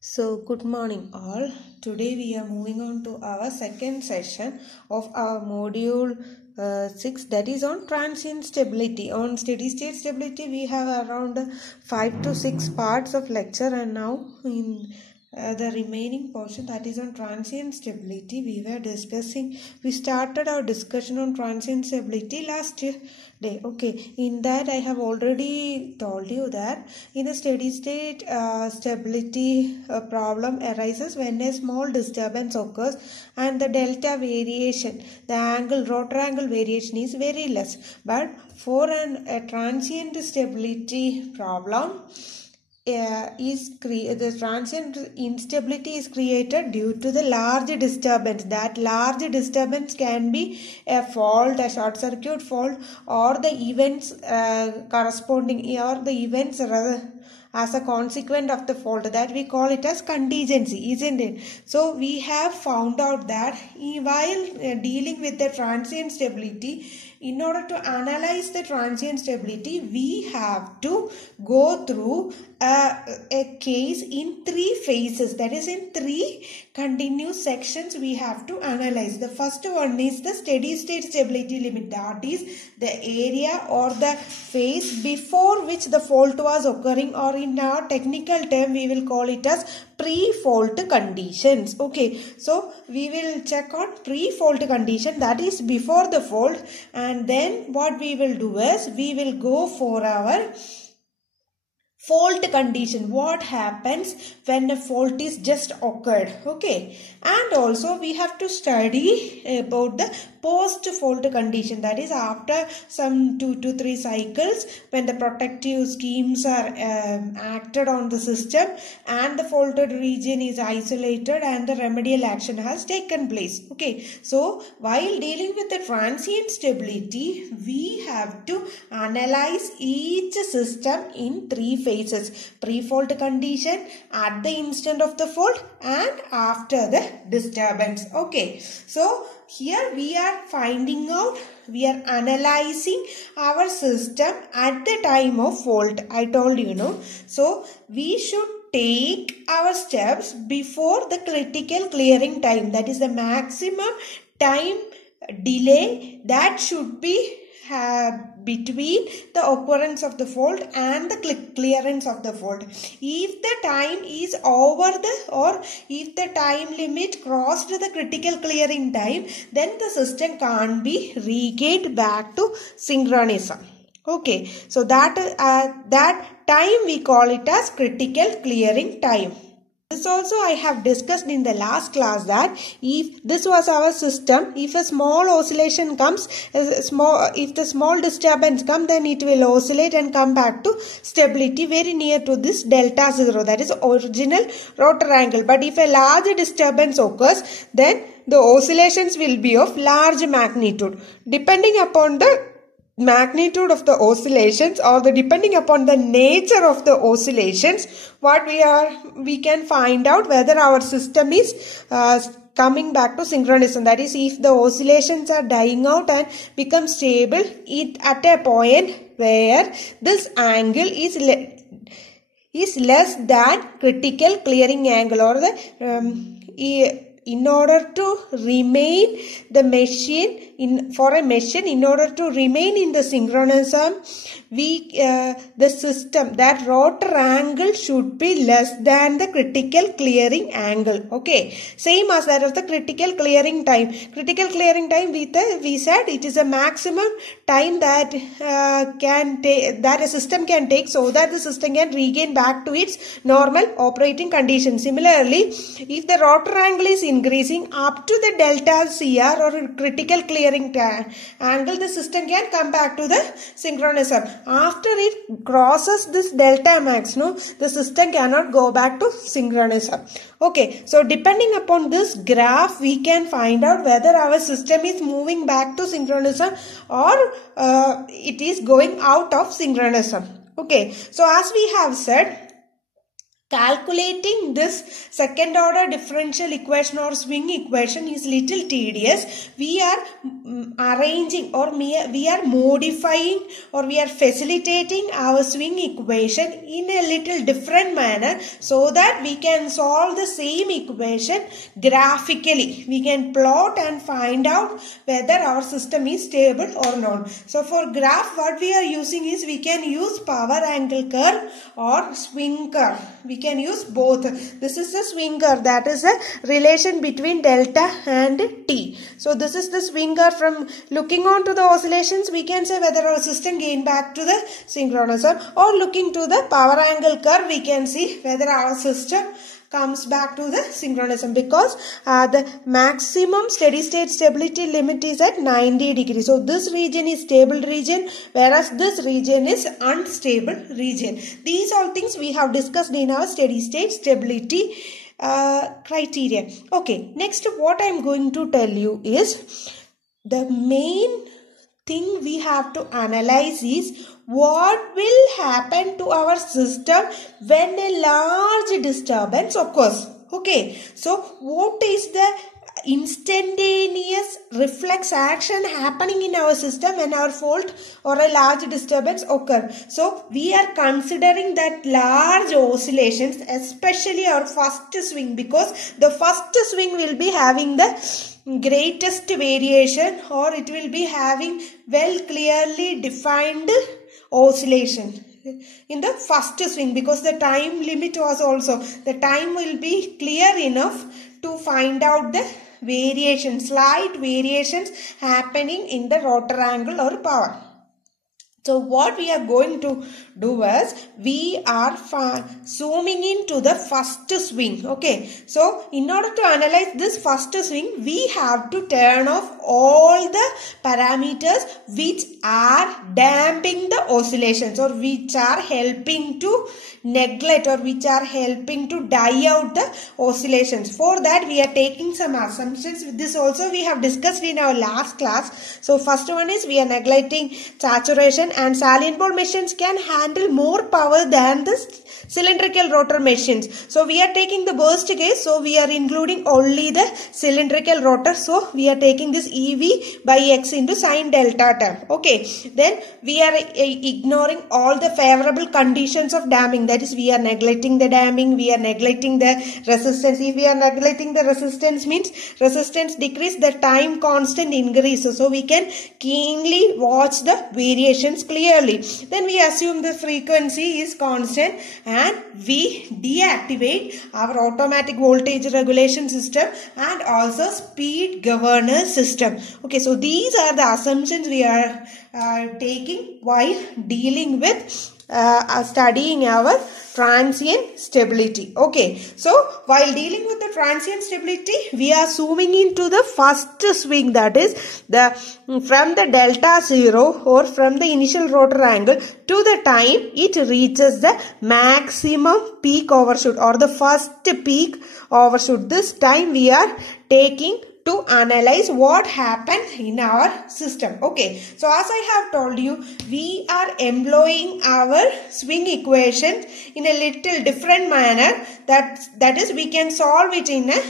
So, good morning all. Today we are moving on to our second session of our module 6, that is on transient stability. On steady state stability we have around 5 to 6 parts of lecture, and now in the remaining portion, that is on transient stability, we started our discussion on transient stability last day. Okay, in that I have already told you that in a steady state stability problem arises when a small disturbance occurs and the delta variation, the angle, rotor angle variation is very less. But for a transient stability problem, the transient instability is created due to the large disturbance. That large disturbance can be a fault, a short circuit fault, or the events corresponding, or the events as a consequence of the fault, that we call it as contingency, isn't it? So we have found out that while dealing with the transient stability, in order to analyze the transient stability, we have to go through a case in 3 phases, that is in 3 continuous sections we have to analyze. The first one is the steady state stability limit, that is the area or the phase before which the fault was occurring, or in our technical term we will call it as pre-fault conditions. Okay, so we will check on pre-fault condition, that is before the fault, and then what we will do is we will go for our fault condition. What happens when a fault is just occurred? Okay, and also we have to study about the post fault condition, that is after some 2 to 3 cycles, when the protective schemes are acted on the system and the faulted region is isolated and the remedial action has taken place. Okay, so while dealing with the transient stability, we have to analyze each system in 3 phases: pre-fault condition, at the instant of the fault, and after the disturbance. Okay, so here we are finding out, we are analyzing our system at the time of fault. I told you, so we should take our steps before the critical clearing time, that is the maximum time delay that should be between the occurrence of the fault and the clearance of the fault. If the time is over or if the time limit crossed the critical clearing time, then the system can't be regained back to synchronism. Okay, so that time we call it as critical clearing time. This also I have discussed in the last class, that if this was our system, if a small oscillation comes, if the small disturbance comes, then it will oscillate and come back to stability very near to this delta 0, that is original rotor angle. But if a large disturbance occurs, then the oscillations will be of large magnitude. Depending upon the magnitude of the oscillations, or depending upon the nature of the oscillations, we can find out whether our system is coming back to synchronism. That is, if the oscillations are dying out and become stable at a point where this angle is less than critical clearing angle, or in order to remain the machine in order to remain in the synchronism, the system, that rotor angle should be less than the critical clearing angle. Okay, same as that of the critical clearing time. Critical clearing time, we said it is a maximum time that that a system can take, so that the system can regain back to its normal operating condition. Similarly, if the rotor angle is increasing up to the delta CR or critical clearing angle, the system can come back to the synchronism. After it crosses this delta max, the system cannot go back to synchronism. Okay, so depending upon this graph, we can find out whether our system is moving back to synchronism or it is going out of synchronism. Okay, so as we have said, Calculating this second order differential equation or swing equation is little tedious. We are arranging or we are modifying or we are facilitating our swing equation in a little different manner so that we can solve the same equation graphically. We can plot and find out whether our system is stable or not. So for graph, what we are using is we can use power angle curve or swing curve. We can use both. This is the swing curve, that is a relation between delta and t. So this is the swing curve. From looking on to the oscillations, we can say whether our system gain back to the synchronism, or looking to the power angle curve, we can see whether our system comes back to the synchronism, because the maximum steady state stability limit is at 90 degrees. So this region is stable region, whereas this region is unstable region. These all things we have discussed in our steady state stability criteria. Okay, next what I am going to tell you is the main thing we have to analyze is what will happen to our system when a large disturbance occurs. Okay, so what is the instantaneous reflex action happening in our system when our fault or a large disturbance occur? So we are considering that large oscillations, especially our first swing, because the first swing will be having the greatest variation, or it will be having well clearly defined oscillation in the first swing, because the time limit was also, the time will be clear enough to find out the variations, slight variations happening in the rotor angle or power. So what we are going to do is we are zooming into the first swing. Okay, so in order to analyze this first swing, we have to turn off all the parameters which are damping the oscillations, or which are helping to neglect, or which are helping to die out the oscillations. For that we are taking some assumptions. This also we have discussed in our last class. So first one is we are neglecting saturation, and salient pole machines can handle more power than the cylindrical rotor machines. So we are taking the burst case, so we are including only the cylindrical rotor. So we are taking this EV by X into sine delta term. Okay, then we are ignoring all the favorable conditions of damping. That is, we are neglecting the damping, we are neglecting the resistance. If we are neglecting the resistance, means resistance decrease, the time constant increases. So we can keenly watch the variations clearly. Then we assume the frequency is constant, and we deactivate our automatic voltage regulation system and also speed governor system. Okay, so these are the assumptions we are taking while dealing with studying our transient stability. Okay, so while dealing with the transient stability, we are zooming into the first swing, that is the from the delta 0 or from the initial rotor angle to the time it reaches the maximum peak overshoot or the first peak overshoot. This time we are taking to analyze what happened in our system. Okay, so as I have told you, we are employing our swing equation in a little different manner. That is, we can solve it in a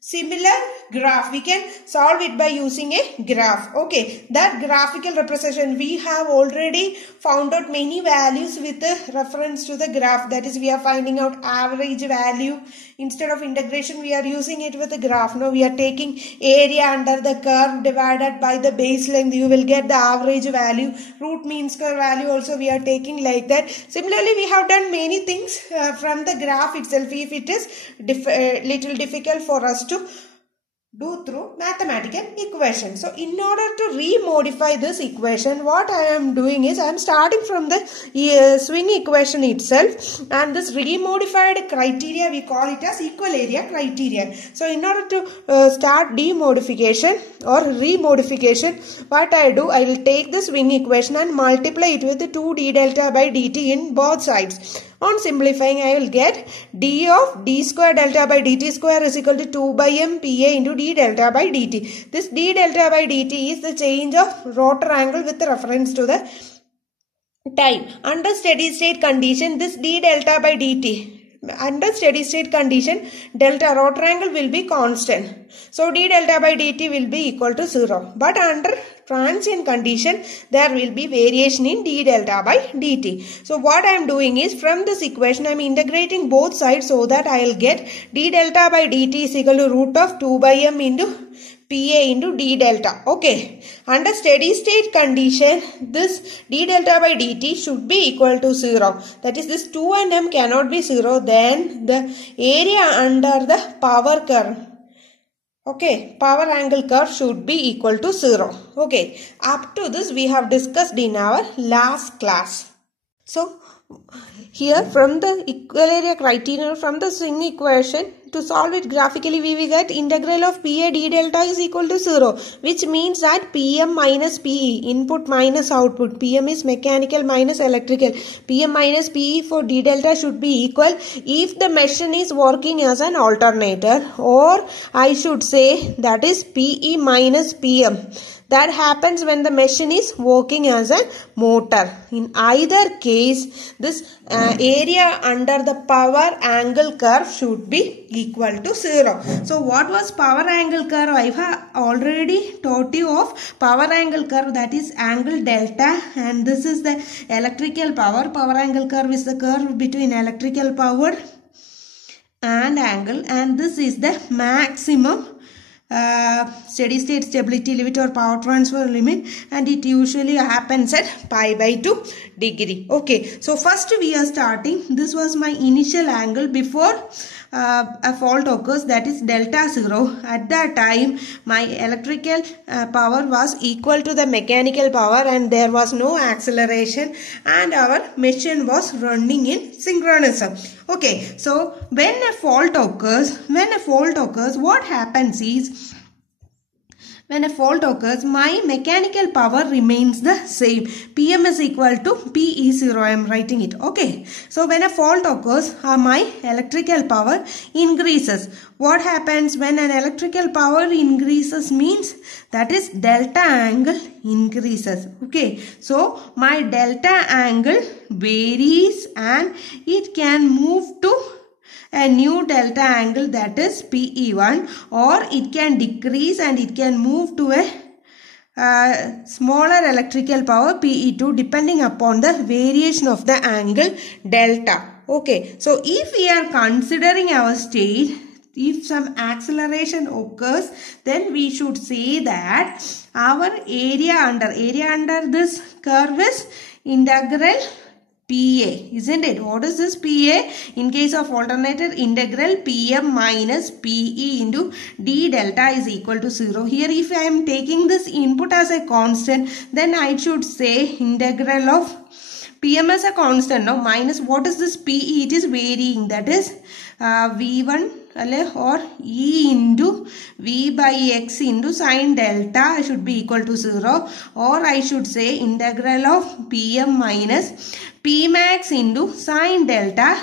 similar graph. We can solve it by using a graph. Okay, that graphical representation, we have already found out many values with reference to the graph. That is, we are finding out average value. Instead of integration, we are using it with a graph. Now we are taking area under the curve divided by the base length. You will get the average value. Root mean square value also we are taking like that. Similarly, we have done many things from the graph itself. If it is little difficult for us to do through mathematical equation. So in order to remodify this equation, what I am doing is I am starting from the swing equation itself, and this remodified criteria we call it as equal area criteria. So in order to start demodification or remodification, what I do, I will take the swing equation and multiply it with 2 d delta by dt in both sides. On simplifying, I will get d of d square delta by dt square is equal to 2 by m pa into d delta by dt. This d delta by dt is the change of rotor angle with reference to the time. Under steady state condition, this d delta by dt, under steady state condition, delta rotor angle will be constant. So d delta by dt will be equal to 0. But under transient condition, there will be variation in d delta by dt. So what I am doing is, from this equation I am integrating both sides so that I will get d delta by dt is equal to root of 2 by m into PA into d delta. Okay. Under steady state condition, this d delta by dt should be equal to 0. That is, this 2 and m cannot be 0. Then the area under the power curve, okay, power angle curve should be equal to 0. Okay. Up to this we have discussed in our last class. So here, from the equal area criterion, from the string equation, to solve it graphically, we will get integral of PA d delta is equal to 0, which means that PM minus PE, input minus output, PM is mechanical minus electrical, PM minus PE for d delta should be equal if the machine is working as an alternator, or I should say that is PE minus PM. That happens when the machine is working as a motor. In either case, this area under the power angle curve should be equal to 0. So what was power angle curve? I have already taught you of power angle curve, that is angle delta, and this is the electrical power. Power angle curve is the curve between electrical power and angle, and this is the maximum steady state stability limit or power transfer limit, and it usually happens at pi by 2 degree. Okay, so first we are starting. This was my initial angle before a fault occurs, that is delta 0. At that time my electrical power was equal to the mechanical power and there was no acceleration and our machine was running in synchronism. Okay, so when a fault occurs, what happens is, when a fault occurs, my mechanical power remains the same. PM is equal to PE0. I am writing it. Okay. So when a fault occurs, my electrical power increases. What happens when an electrical power increases means that is delta angle increases. Okay. So my delta angle varies and it can move to a new delta angle, that is PE1, or it can decrease and it can move to a smaller electrical power PE2 depending upon the variation of the angle delta. Okay, so if we are considering our state, if some acceleration occurs, then we should say that our area under this curve is integral PA, isn't it? What is this PA? In case of alternator, integral PM minus PE into d delta is equal to 0. Here if I am taking this input as a constant, then I should say integral of PM as a constant, no, minus what is this PE? It is varying, that is V1 or E into V by X into sine delta should be equal to 0, or I should say integral of PM minus P max into sine delta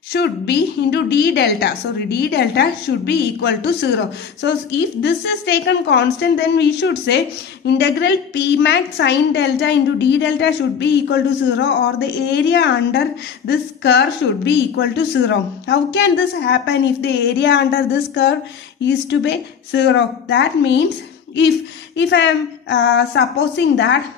should be into d delta. So d delta should be equal to 0. So if this is taken constant, then we should say integral P max sine delta into d delta should be equal to 0, or the area under this curve should be equal to 0. How can this happen if the area under this curve is to be 0? That means if I am supposing that,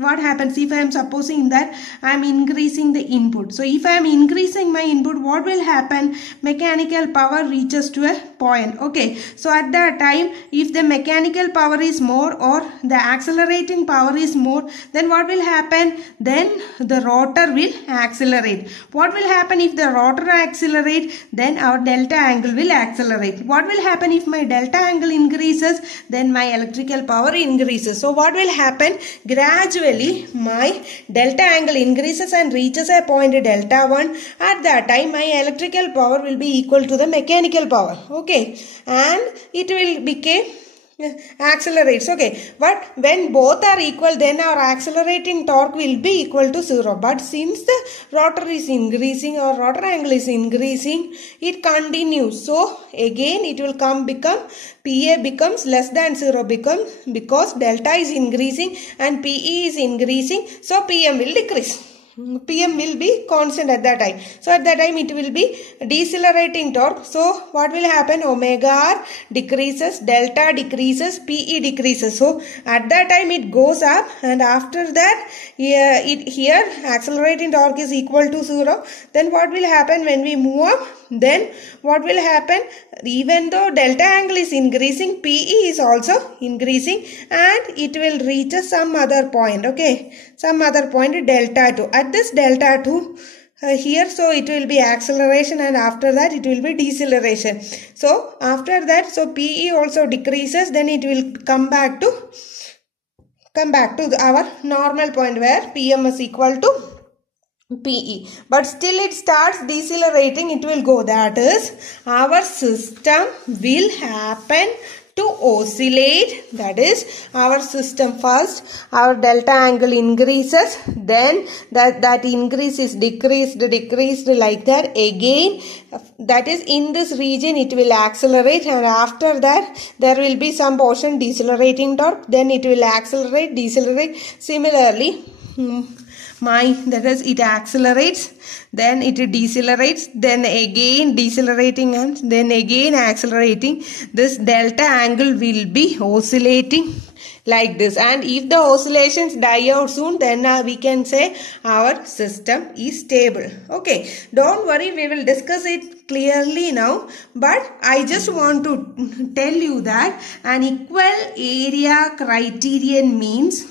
what happens if I am supposing that I am increasing the input? So if I am increasing my input, what will happen? Mechanical power reaches to a point. Okay, so at that time, if the mechanical power is more or the accelerating power is more, then what will happen? Then the rotor will accelerate. What will happen if the rotor accelerates? Then our delta angle will accelerate. What will happen if my delta angle increases? Then my electrical power increases. So what will happen? Gradually my delta angle increases and reaches a point delta 1. At that time my electrical power will be equal to the mechanical power. Okay, and it will become accelerates. Okay, but when both are equal, then our accelerating torque will be equal to 0. But since the rotor is increasing or rotor angle is increasing, it continues. So again it will become PA becomes less than 0 because delta is increasing and PE is increasing. So PM will decrease. PM will be constant at that time. So at that time it will be decelerating torque. So what will happen? Omega R decreases, delta decreases, PE decreases. So at that time it goes up, and after that here accelerating torque is equal to 0. Then what will happen when we move up? Then what will happen? Even though delta angle is increasing, PE is also increasing, and it will reach some other point. Okay, some other point, delta 2. At this delta 2 here, so it will be acceleration, and after that it will be deceleration. So after that, so PE also decreases, then it will come back to our normal point where PM is equal to PE, but still it starts decelerating, it will go. That is, our system will happen to oscillate. That is, our system first, our delta angle increases, then that increase is decreased like that. Again, that is, in this region it will accelerate, and after that there will be some portion decelerating torque, then it will accelerate, decelerate. Similarly, that is, it accelerates, then it decelerates, then again decelerating, and then again accelerating. This delta angle will be oscillating like this, and if the oscillations die out soon, then we can say our system is stable. Okay, don't worry, we will discuss it clearly now, but I just want to tell you that an equal area criterion means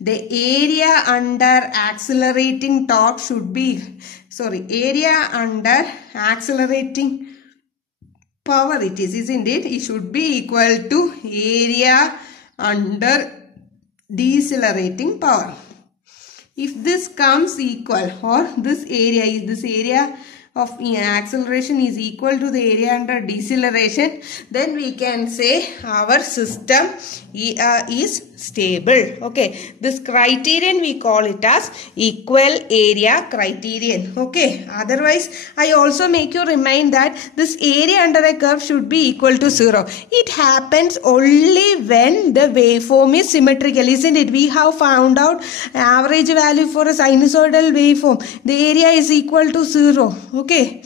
the area under accelerating torque should be, area under accelerating power it is, isn't it? It should be equal to area under decelerating power. If this comes equal, or this area of acceleration is equal to the area under deceleration, then we can say our system is stable. Okay, this criterion we call it as equal area criterion. Okay, otherwise I also make you remind that this area under a curve should be equal to 0. It happens only when the waveform is symmetrical, isn't it? We have found out average value for a sinusoidal waveform. The area is equal to 0. Okay,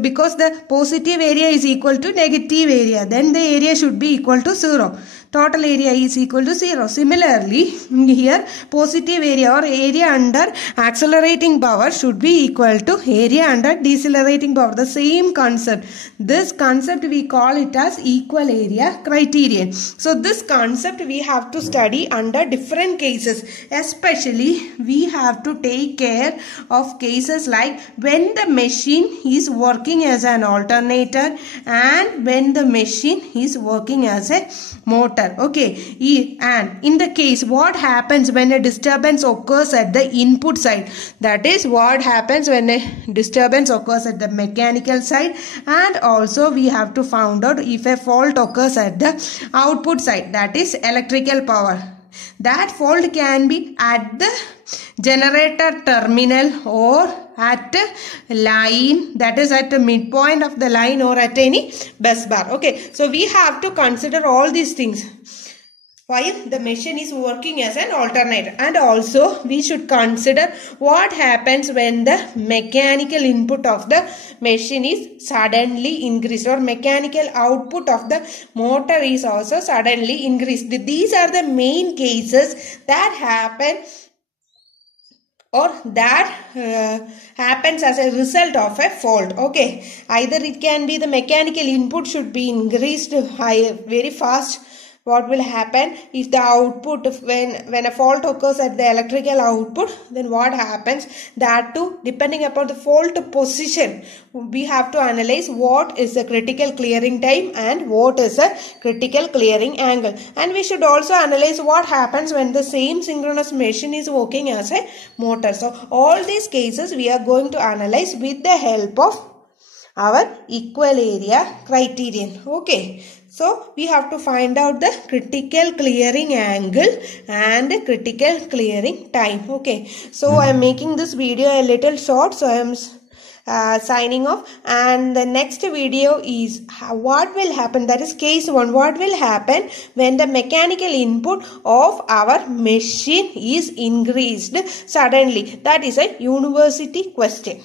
because the positive area is equal to negative area, then the area should be equal to 0. Total area is equal to 0. Similarly, here positive area or area under accelerating power should be equal to area under decelerating power. The same concept. This concept we call it as equal area criterion. So this concept we have to study under different cases. Especially we have to take care of cases like when the machine is working as an alternator and when the machine is working as a motor. Okay, and in the case what happens when a disturbance occurs at the input side, that is what happens when a disturbance occurs at the mechanical side, and also we have to find out if a fault occurs at the output side, that is electrical power. That fault can be at the generator terminal or at a line, that is at the midpoint of the line, or at any bus bar. Okay, so we have to consider all these things while the machine is working as an alternator, and also we should consider what happens when the mechanical input of the machine is suddenly increased, or mechanical output of the motor is also suddenly increased. These are the main cases that happen, or that happens as a result of a fault. Okay, either it can be the mechanical input should be increased very fast. What will happen if the output, when a fault occurs at the electrical output, then what happens? That too, depending upon the fault position, we have to analyze what is the critical clearing time and what is a critical clearing angle. And we should also analyze what happens when the same synchronous machine is working as a motor. So all these cases we are going to analyze with the help of our equal area criterion. Okay, so we have to find out the critical clearing angle and the critical clearing time. Okay, so I am making this video a little short, so I am signing off, and the next video is what will happen, that is case 1, what will happen when the mechanical input of our machine is increased suddenly. That is a university question.